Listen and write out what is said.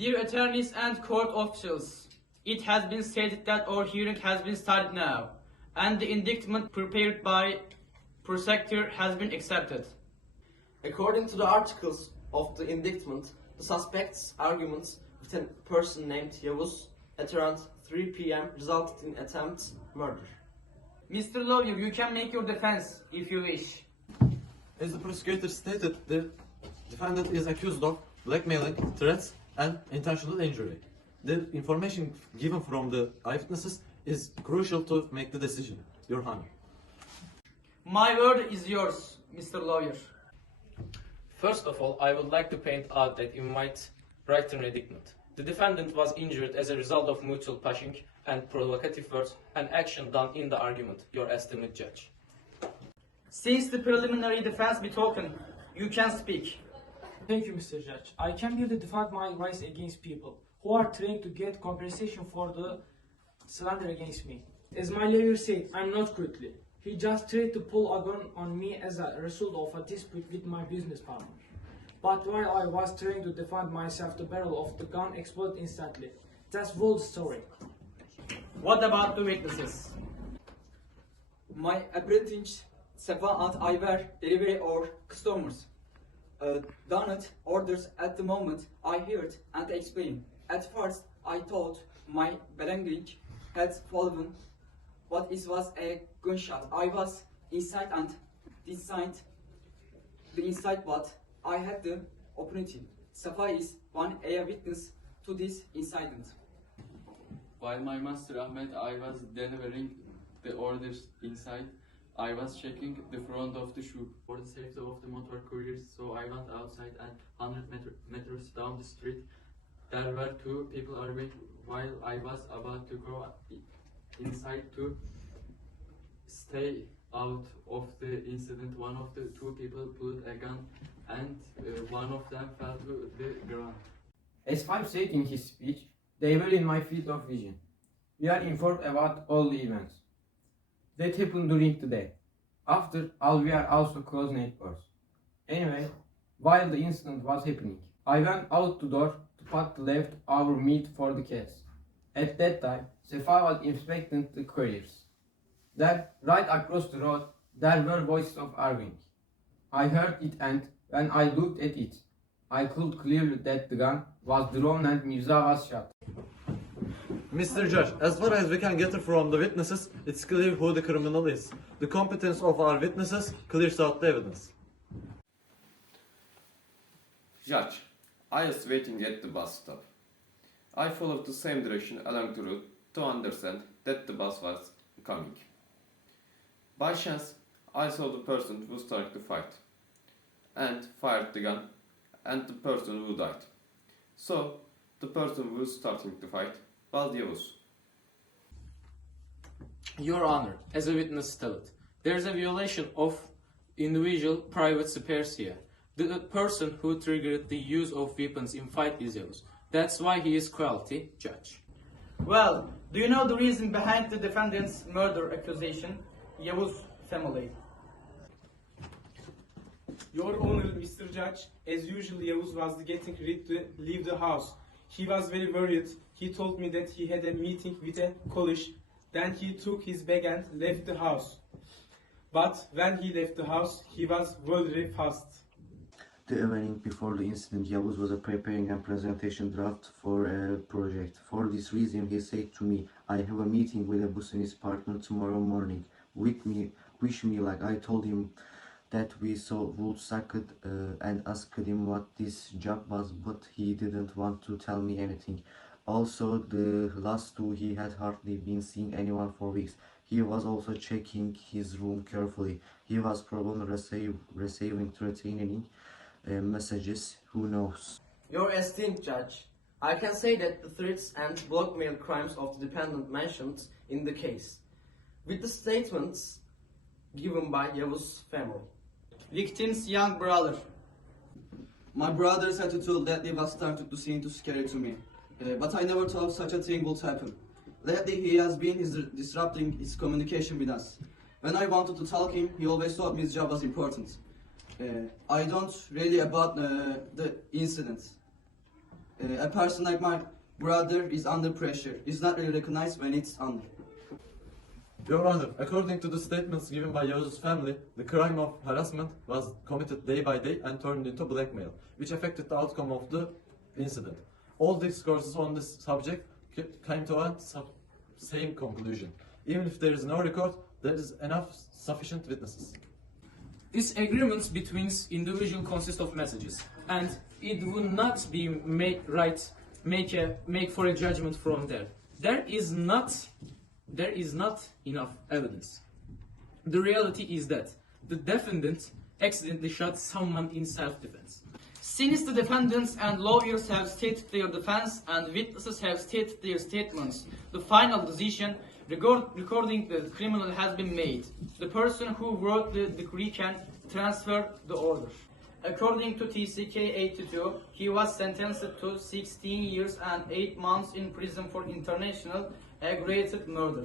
Dear attorneys and court officials, it has been stated that our hearing has been started now, and the indictment prepared by prosecutor has been accepted. According to the articles of the indictment, the suspect's arguments with a person named Yavuz at around 3 p.m. resulted in attempted murder. Mr. Lawyer, you can make your defense if you wish. As the prosecutor stated, the defendant is accused of blackmailing, threats, and intentional injury. The information given from the eyewitnesses is crucial to make the decision, Your Honor. My word is yours, Mr. Lawyer. First of all, I would like to point out that you might write an indictment. The defendant was injured as a result of mutual pushing and provocative words and action done in the argument, your esteemed judge. Since the preliminary defense be taken, you can speak. Thank you, Mr. Judge. I came here to defend my rights against people who are trying to get compensation for the slander against me. As my lawyer said, I'm not quickly. He just tried to pull a gun on me as a result of a dispute with my business partner. But while I was trying to defend myself, the barrel of the gun exploded instantly. That's the story. What about the witnesses? My apprentice Sefa and I were delivery or customers. Donut orders at the moment I heard and explained. At first I thought my belonging had fallen, but it was a gunshot. I was inside and designed the inside, but I had the opportunity. Sefa is one eyewitness to this incident. While my master Ahmed, I was delivering the orders inside. I was checking the front of the shoe for the safety of the motor couriers, so I went outside and 100 meters down the street. There were two people arguing while I was about to go inside to stay out of the incident. One of the two people pulled a gun and one of them fell to the ground. As Five said in his speech, they were in my field of vision. We are informed about all the events that happened during the day. After all, we are also close neighbors. Anyway, while the incident was happening, I went out the door to pack left our meat for the cats. At that time, Sefa was inspecting the couriers. Then, right across the road, there were voices of arguing. I heard it, and when I looked at it, I could clearly that the gun was drawn and Mirza was shot. Mr. Judge, as far as we can gather from the witnesses, it's clear who the criminal is. The competence of our witnesses clears out the evidence. Judge, I was waiting at the bus stop. I followed the same direction along the route to understand that the bus was coming. By chance, I saw the person who started the fight and fired the gun and the person who died. So, the person who was starting the fight was Yavuz. Your Honor, as a witness stated, there is a violation of individual private space here. The person who triggered the use of weapons in fight is Yavuz. That's why he is quality judge. Well, do you know the reason behind the defendant's murder accusation? Yavuz family. Your Honor, Mr. Judge, as usual, Yavuz was getting ready to leave the house. He was very worried. He told me that he had a meeting with a college. Then he took his bag and left the house. But when he left the house, he was very fast. The evening before the incident, Yavuz was preparing a presentation draft for a project. For this reason, he said to me, I have a meeting with a business partner tomorrow morning. Wish me luck. I told him that we saw Woodsucker and asked him what this job was, but he didn't want to tell me anything. Also, the last two, he had hardly been seeing anyone for weeks. He was also checking his room carefully. He was probably receiving threatening messages, who knows. Your esteemed judge, I can say that the threats and blackmail crimes of the defendant mentioned in the case, with the statements given by Yavuz's family. Victim's young brother. My brother's attitude lately was starting to seem too scary to me, but I never thought such a thing would happen. Lately he has been disrupting his communication with us. When I wanted to tell him, he always thought his job was important. I don't really about the incident. A person like my brother is under pressure. It's not really recognized when it's under. Your Honor, according to the statements given by Yavuz's family, the crime of harassment was committed day by day and turned into blackmail, which affected the outcome of the incident. All discourses on this subject came to a same conclusion. Even if there is no record, there is enough sufficient witnesses. These agreements between individuals consist of messages, and it would not be make for a judgment from there. There is not enough evidence. The reality is that the defendant accidentally shot someone in self-defense. Since the defendants and lawyers have stated their defense and witnesses have stated their statements, the final decision regarding the criminal has been made. The person who wrote the decree can transfer the order. According to TCK 82, he was sentenced to 16 years and 8 months in prison for international aggravated murder.